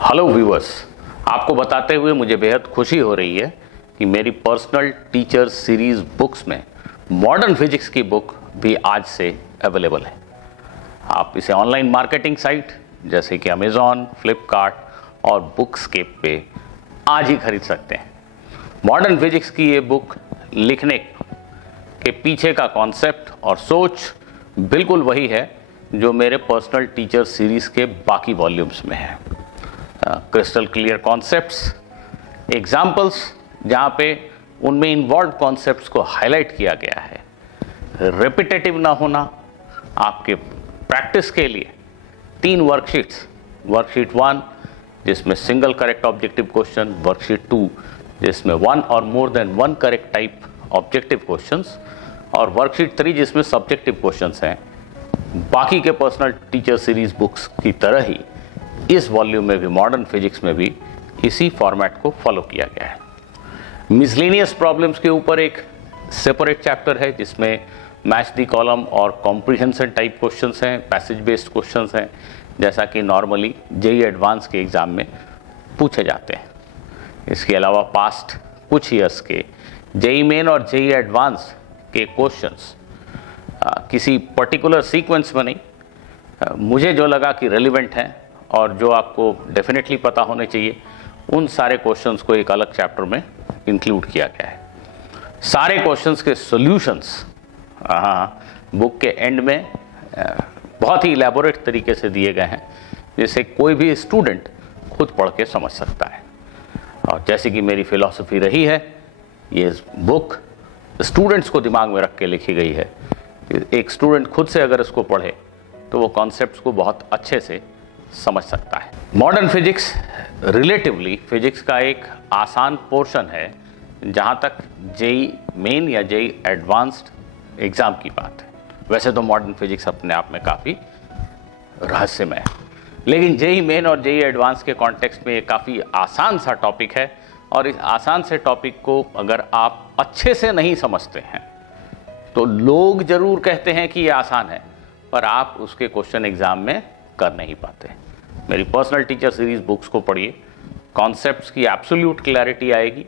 Hello viewers, आपको बताते हुए मुझे बेहद खुशी हो रही है कि मेरी पर्सनल टीचर सीरीज बुक्स में मॉडर्न फिजिक्स की बुक भी आज से अवेलेबल है। आप इसे ऑनलाइन मार्केटिंग साइट जैसे कि अमेज़ॉन, फ्लिपकार्ट और बुकस्केप पे आज ही खरीद सकते हैं। मॉडर्न फिजिक्स की ये बुक लिखने के पीछे का कॉन्सेप्ट और सोच बिल्कुल वही है जो मेरे पर्सनल टीचर सीरीज़ के बाकी वॉल्यूम्स में है। क्रिस्टल क्लियर कॉन्सेप्ट्स, एग्जाम्पल्स जहाँ पे उनमें इन्वॉल्व कॉन्सेप्ट्स को हाईलाइट किया गया है, रेपिटेटिव ना होना, आपके प्रैक्टिस के लिए 3 वर्कशीट्स, वर्कशीट 1 जिसमें single correct objective question, worksheet 2 जिसमें 1 और more than 1 correct type objective questions और वर्कशीट 3 जिसमें सब्जेक्टिव क्वेश्चंस हैं। बाकी के पर्सनल टीचर सीरीज बुक्स की तरह ही इस वॉल्यूम में भी मॉडर्न फिजिक्स में भी इसी फॉर्मेट को फॉलो किया गया है। मिसलेनियस प्रॉब्लम्स के ऊपर एक सेपरेट चैप्टर है जिसमें मैच द कॉलम और कॉम्प्रिहेंशन टाइप क्वेश्चंस हैं, पैसेज बेस्ड क्वेश्चंस हैं, जैसा कि नॉर्मली जेईई एडवांस के एग्जाम में पूछे जाते हैं। इसके अलावा पास्ट कुछ ईयर्स के जेईई मेन और जेईई एडवांस के क्वेश्चंस किसी पर्टिकुलर सीक्वेंस में नहीं, मुझे जो लगा कि रेलिवेंट हैं और जो आपको डेफिनेटली पता होने चाहिए, उन सारे क्वेश्चंस को एक अलग चैप्टर में इंक्लूड किया गया है। सारे क्वेश्चंस के सॉल्यूशंस बुक के एंड में बहुत ही इलेबोरेट तरीके से दिए गए हैं, जिसे कोई भी स्टूडेंट खुद पढ़ के समझ सकता है। और जैसे कि मेरी फिलॉसफी रही है, ये बुक स्टूडेंट्स को दिमाग में रख के लिखी गई है। एक स्टूडेंट खुद से अगर इसको पढ़े तो वो कॉन्सेप्ट्स को बहुत अच्छे से समझ सकता है। मॉडर्न फिजिक्स रिलेटिवली फिजिक्स का एक आसान पोर्शन है जहाँ तक जेईई मेन या जेईई एडवांस्ड एग्ज़ाम की बात है। वैसे तो मॉडर्न फिजिक्स अपने आप में काफ़ी रहस्यमय है, लेकिन जेईई मेन और जेईई एडवांस के कॉन्टेक्स्ट में ये काफ़ी आसान सा टॉपिक है। और इस आसान से टॉपिक को अगर आप अच्छे से नहीं समझते हैं तो लोग ज़रूर कहते हैं कि ये आसान है, पर आप उसके क्वेश्चन एग्ज़ाम में कर नहीं पाते। मेरी पर्सनल टीचर सीरीज बुक्स को पढ़िए, कॉन्सेप्ट्स की एब्सोल्यूट क्लैरिटी आएगी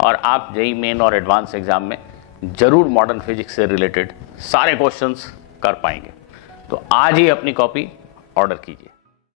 और आप जेईई मेन और एडवांस एग्जाम में ज़रूर मॉडर्न फिजिक्स से रिलेटेड सारे क्वेश्चंस कर पाएंगे। तो आज ही अपनी कॉपी ऑर्डर कीजिए।